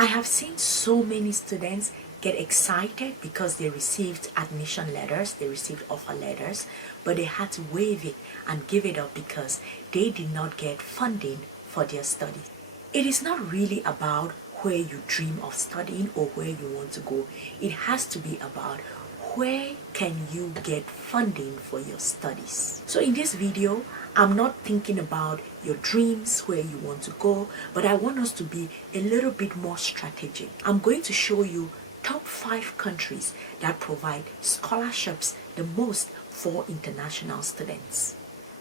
I have seen so many students get excited because they received admission letters, they received offer letters, but they had to waive it and give it up because they did not get funding for their study. It is not really about where you dream of studying or where you want to go. It has to be about where can you get funding for your studies. So in this video, I'm not thinking about your dreams, where you want to go, but I want us to be a little bit more strategic. I'm going to show you top 5 countries that provide scholarships the most for international students.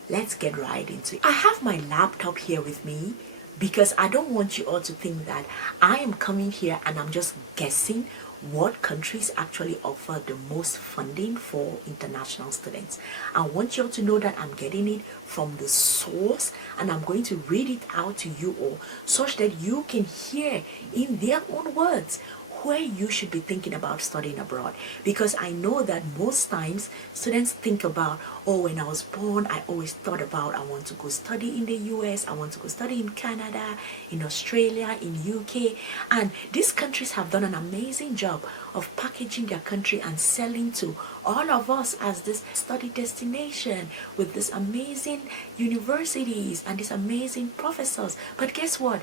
Let's get right into it. I have my laptop here with me because I don't want you all to think that I am coming here and I'm just guessing what countries actually offer the most funding for international students. I want you all to know that I'm getting it from the source and I'm going to read it out to you all such that you can hear in their own words where you should be thinking about studying abroad. Because I know that most times students think about, oh, when I was born, I always thought about I want to go study in the US, I want to go study in Canada, in Australia, in UK. And these countries have done an amazing job of packaging their country and selling to all of us as this study destination with these amazing universities and these amazing professors. But guess what?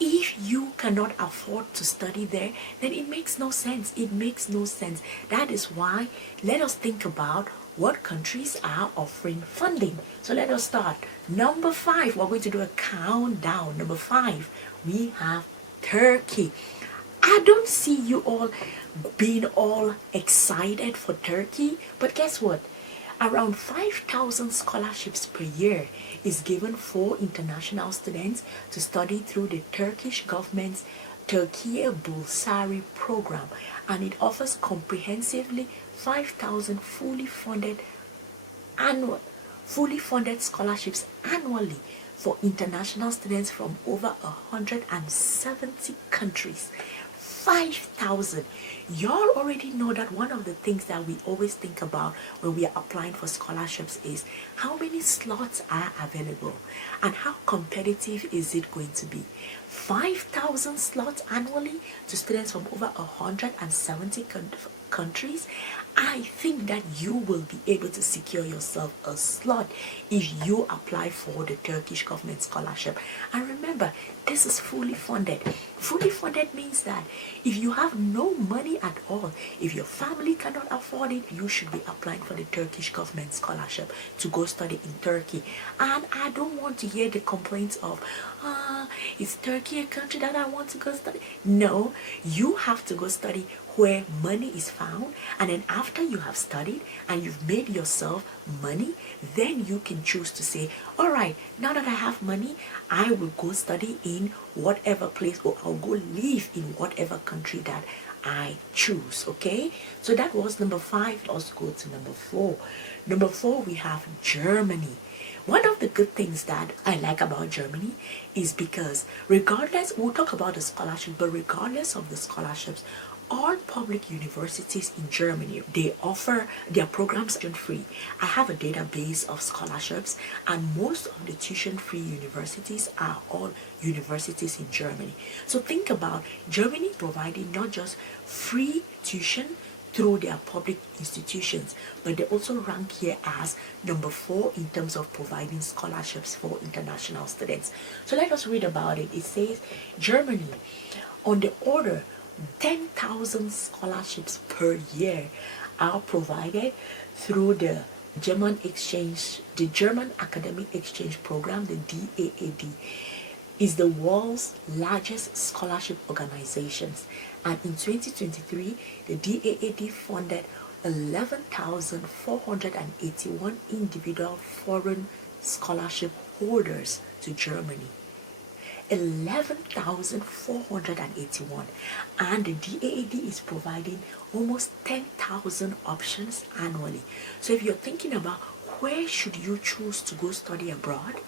If you cannot afford to study there, then it makes no sense. It makes no sense. That is why let us think about what countries are offering funding. So let us start. Number 5, we're going to do a countdown. Number 5, we have Turkey. I don't see you all being all excited for Turkey, but guess what? Around 5,000 scholarships per year is given for international students to study through the Turkish government's Türkiye Burslari program, and it offers comprehensively 5,000 fully funded scholarships annually for international students from over 170 countries. 5,000. Y'all already know that one of the things that we always think about when we are applying for scholarships is how many slots are available and how competitive is it going to be. 5,000 slots annually to students from over 170 countries. I think that you will be able to secure yourself a slot if you apply for the Turkish government scholarship. And remember, this is fully funded. Fully funded means that if you have no money at all, if your family cannot afford it, you should be applying for the Turkish government scholarship to go study in Turkey. And I don't want to hear the complaints of, is Turkey a country that I want to go study? No, you have to go study where money is found, and then after you have studied and you've made yourself money, then you can choose to say, all right, now that I have money, I will go study in whatever place, or I'll go live in whatever country that I choose. Okay, so that was number 5. Let's go to number 4. Number 4, we have Germany. One of the good things that I like about Germany is because regardless, we'll talk about the scholarship, but regardless of the scholarships, all public universities in Germany, they offer their programs tuition-free. I have a database of scholarships, and most of the tuition-free universities are all universities in Germany. So think about Germany providing not just free tuition through their public institutions, but they also rank here as number 4 in terms of providing scholarships for international students. So let us read about it. It says Germany, on the order 10,000 scholarships per year are provided through the German Academic Exchange Program. The DAAD is the world's largest scholarship organization, and in 2023 the DAAD funded 11,481 individual foreign scholarship holders to Germany. 11,481, and the DAAD is providing almost 10,000 options annually. So if you're thinking about where should you choose to go study abroad,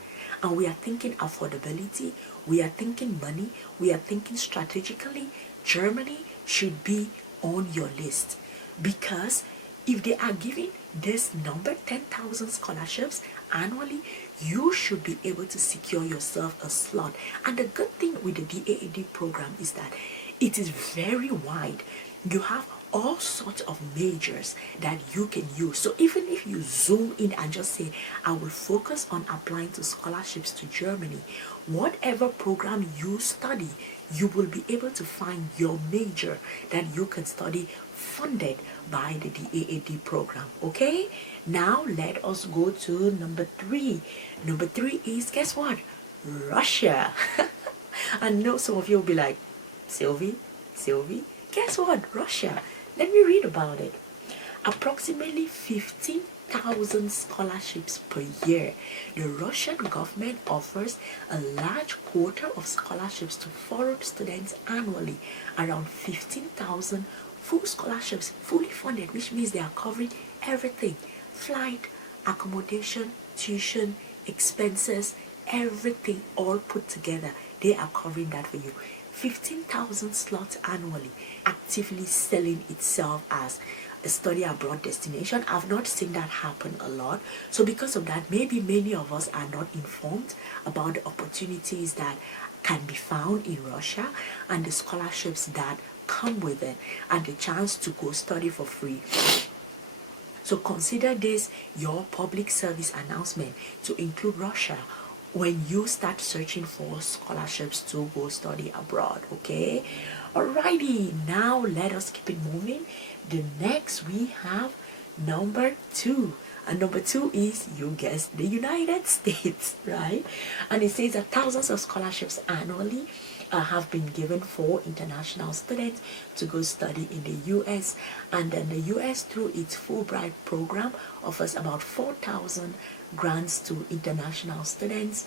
and we are thinking affordability, we are thinking money, we are thinking strategically, Germany should be on your list. Because if they are giving this number, 10,000 scholarships annually, you should be able to secure yourself a slot. And the good thing with the DAAD program is that It is very wide. You have all sorts of majors that you can use. So even if you zoom in and just say, I will focus on applying to scholarships to Germany, whatever program you study, you will be able to find your major that you can study funded by the DAAD program. Okay, now let us go to number 3. Number 3 is, guess what? Russia. I know some of you will be like, Sylvie, guess what? Russia. Let me read about it. Approximately 15,000 scholarships per year. The Russian government offers a large quota of scholarships to foreign students annually, around 15,000 full scholarships, fully funded, which means they are covering everything: flight, accommodation, tuition, expenses, everything all put together. They are covering that for you. 15,000 slots annually, actively selling itself as a study abroad destination. I've not seen that happen a lot. So because of that, maybe many of us are not informed about the opportunities that can be found in Russia and the scholarships that come with it and the chance to go study for free. So consider this your public service announcement to include Russia when you start searching for scholarships to go study abroad. Okay, alrighty, now let us keep it moving. The next we have number 2, and number 2 is, you guessed, the United States, right? And it says that thousands of scholarships annually have been given for international students to go study in the US, and then the US through its Fulbright program offers about 4,000 grants to international students,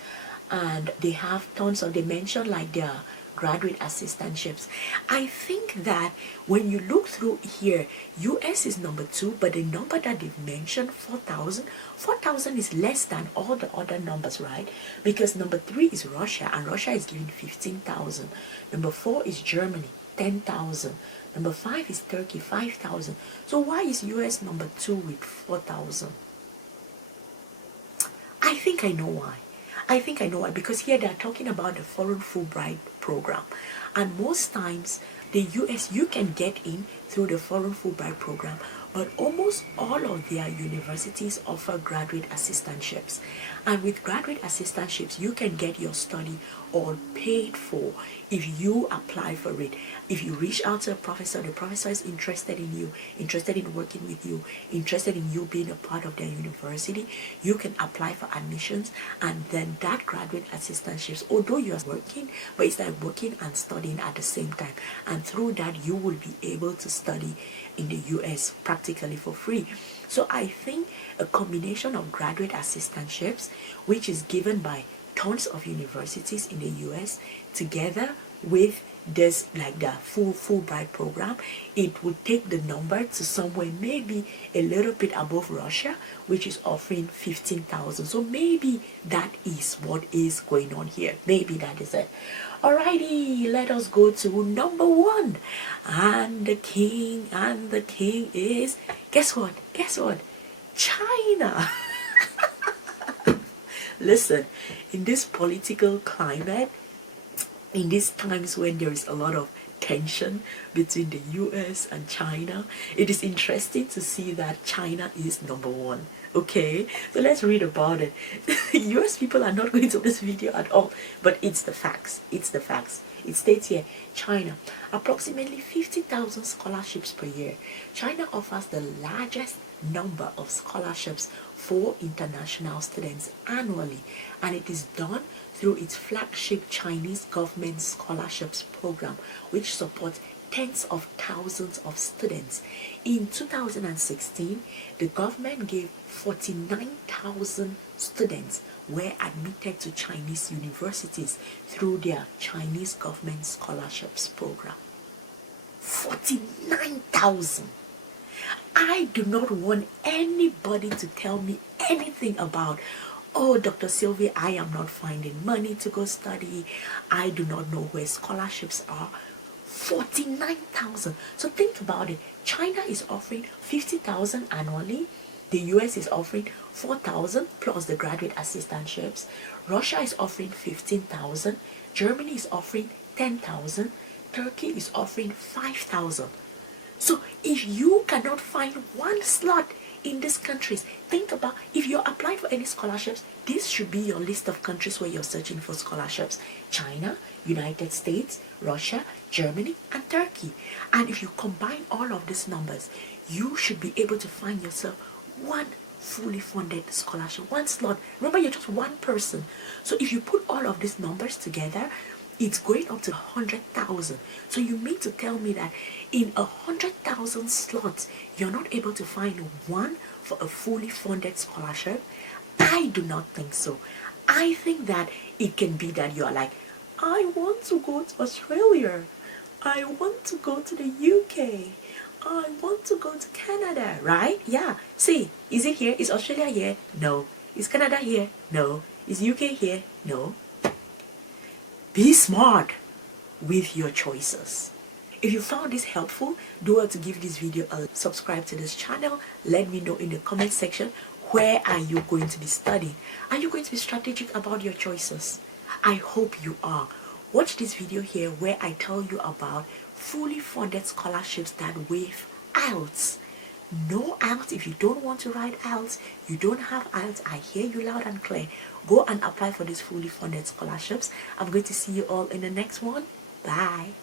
and they have tons of, they mention like their graduate assistantships. I think that when you look through here, US is number 2, but the number that they've mentioned, 4,000 is less than all the other numbers, right? Because number 3 is Russia, and Russia is giving 15,000. Number 4 is Germany, 10,000. Number 5 is Turkey, 5,000. So why is US number 2 with 4,000? I think I know why. Because here they are talking about the foreign Fulbright program, and most times the US, you can get in through the foreign Fulbright program, but almost all of their universities offer graduate assistantships, and with graduate assistantships you can get your study all paid for if you apply for it. If you reach out to a professor, the professor is interested in you, interested in working with you, interested in you being a part of their university, you can apply for admissions, and then that graduate assistantships, although you are working, but it's like working and studying at the same time, and through that you will be able to study in the US practically for free. So I think a combination of graduate assistantships, which is given by tons of universities in the US, together with this, like the Fulbright program, it would take the number to somewhere maybe a little bit above Russia, which is offering 15,000. So maybe that is what is going on here. Maybe that is it. Alrighty, let us go to number 1, and the king is, guess what? China. Listen, in this political climate, in these times when there is a lot of tension between the US and China, it is interesting to see that China is number 1. Okay, so let's read about it. US people are not going to this video at all, but it's the facts. It states here, China, approximately 50,000 scholarships per year. China offers the largest number of scholarships for international students annually, and it is done through its flagship Chinese government scholarships program, which supports tens of thousands of students. In 2016, the government gave 49,000 students were admitted to Chinese universities through their Chinese government scholarships program. 49,000. I do not want anybody to tell me anything about, oh, Dr. Sylvie, I am not finding money to go study. I do not know where scholarships are. 49,000. So think about it. China is offering 50,000 annually. The US is offering 4,000 plus the graduate assistantships. Russia is offering 15,000. Germany is offering 10,000. Turkey is offering 5,000. So if you cannot find one slot in these countries, think about if you're applying for any scholarships, this should be your list of countries where you're searching for scholarships. China, United States, Russia, Germany, and Turkey. And if you combine all of these numbers, you should be able to find yourself one fully funded scholarship, one slot. Remember, you're just one person. So if you put all of these numbers together, it's going up to 100,000. So you mean to tell me that in 100,000 slots, you're not able to find one for a fully funded scholarship? I do not think so. I think that it can be that you are like, I want to go to Australia. I want to go to the UK. I want to go to Canada, right? Yeah. See, is it here? Is Australia here? No. Is Canada here? No. Is UK here? No. Be smart with your choices. If you found this helpful, do well to give this video a subscribe to this channel. Let me know in the comment section, where are you going to be studying? Are you going to be strategic about your choices? I hope you are. Watch this video here where I tell you about fully funded scholarships that waive IELTS. No IELTS. If you don't want to write IELTS, you don't have IELTS, I hear you loud and clear. Go and apply for these fully funded scholarships. I'm going to see you all in the next one. Bye.